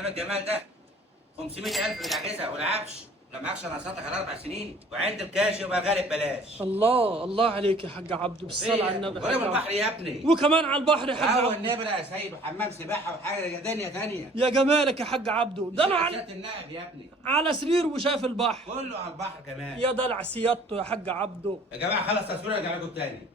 انما الجمال ده 500,000 بالعجزه والعفش، لما معكش ناقصاتك على 4 سنين، وعند الكاش يبقى غالب بلاش. الله الله عليك يا حاج عبده، بالصلاة على النبي. ولا حاج البحر عبده يا ابني، وكمان على البحر يا حاج هو عبده. النبرة يا سيد، وحمام سباحه وحاجه دنيا ثانيه. يا جمالك يا حاج عبده، ده انا سيادة النائب يا ابني، على سرير وشاف البحر. كله على البحر كمان. يا دلع سيادته يا حاج عبده. يا جماعه خلص تصوير ارجع لكم تاني.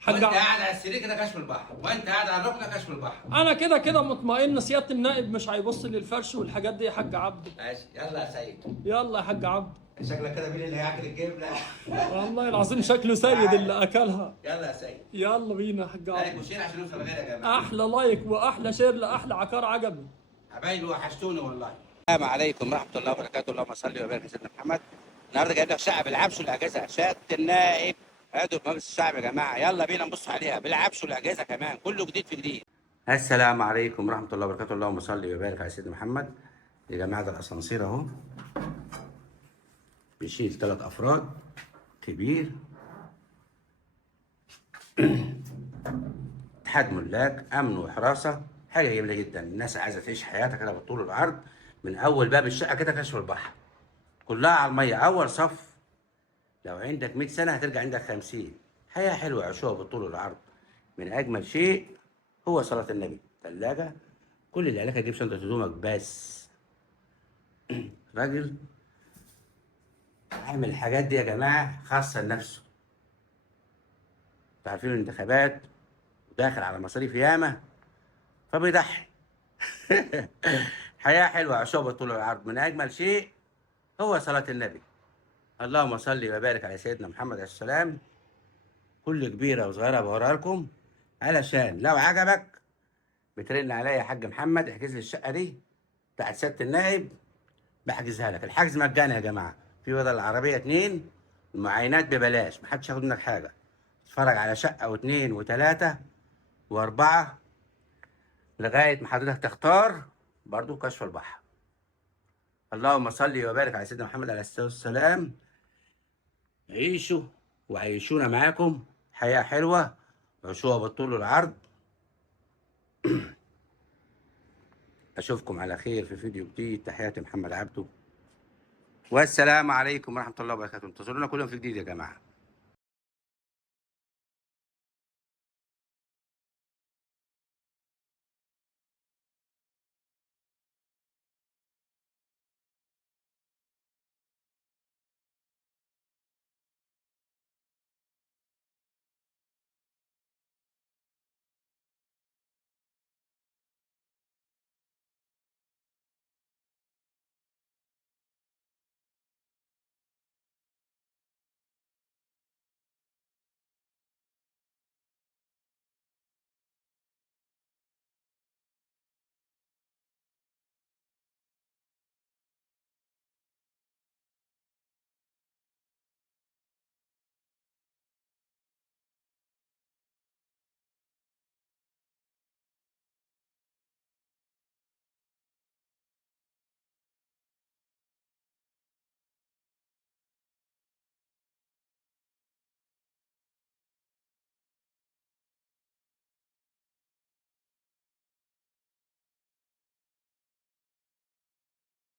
حاج وانت عبده قاعد على السرير كده كشف البحر، وانت قاعد على الركنه كشف البحر. انا كده كده مطمئن سيادة النائب مش هيبص للفرش والحاجات دي يا حاج عبده. ماشي يلا يا سيد. يلا يا حاج عبده. شكلك كده مين اللي هياكل الجبنه؟ والله العظيم شكله سيد اللي اكلها. يلا يا سيد. يلا بينا يا حاج لايك عبده. وشير عشان نوصل لغير يا جماعه. احلى لايك واحلى شير لاحلى عقار عجبي. حبايبي وحشتوني والله. السلام عليكم ورحمه الله وبركاته، اللهم صل وبارك على سيدنا محمد. النهارده جايب لك شقه بالعفش والاجهزه، شقه النائب. هاتوا مجلس الشعب يا جماعه، يلا بينا نبص عليها بالعفش والاجهزه كمان، كله جديد في جديد. السلام عليكم ورحمه الله وبركاته، اللهم صل وبارك على سيدنا محمد. يا جماعه ده الاسانسير اهو، بيشيل 3 افراد، كبير. اتحاد ملاك، امن وحراسه، حاجه جميله جدا. الناس عايزه تعيش حياتها كده بالطول والعرض، من اول باب الشقه كده كشف البحر، كلها على الميه، اول صف. لو عندك 100 سنه هترجع عندك 50. حياه حلوه عيشوها بالطول والعرض. من اجمل شيء هو صلاه النبي. ثلاجه، كل اللي عليك هتجيب شنطه هدومك بس. راجل عامل الحاجات دي يا جماعه خاصه لنفسه. انتوا عارفين الانتخابات وداخل على مصاريف ياما، فبيضحي. حياة حلوة عشوبة طول العرض. من أجمل شيء هو صلاة النبي. اللهم صل وبارك على سيدنا محمد عليه السلام. كل كبيرة وصغيرة بوريها لكم، علشان لو عجبك بترن عليا يا حاج محمد احجز لي الشقة دي بتاعت سيادة النائب، بحجزها لك. الحجز مجاني يا جماعة، في بدل العربية 2، المعاينات ببلاش، محدش ياخد منك حاجة. اتفرج على شقة و2 و3 و4 لغاية ما حضرتك تختار، برضو كشف البحر. اللهم صل وبارك على سيدنا محمد عليه الصلاة والسلام. عيشوا وعيشونا معاكم حياة حلوة، عيشوها بالطول والعرض. أشوفكم على خير في فيديو جديد. تحياتي محمد عبده، والسلام عليكم ورحمة الله وبركاته. انتظرونا كل يوم في جديد يا جماعة.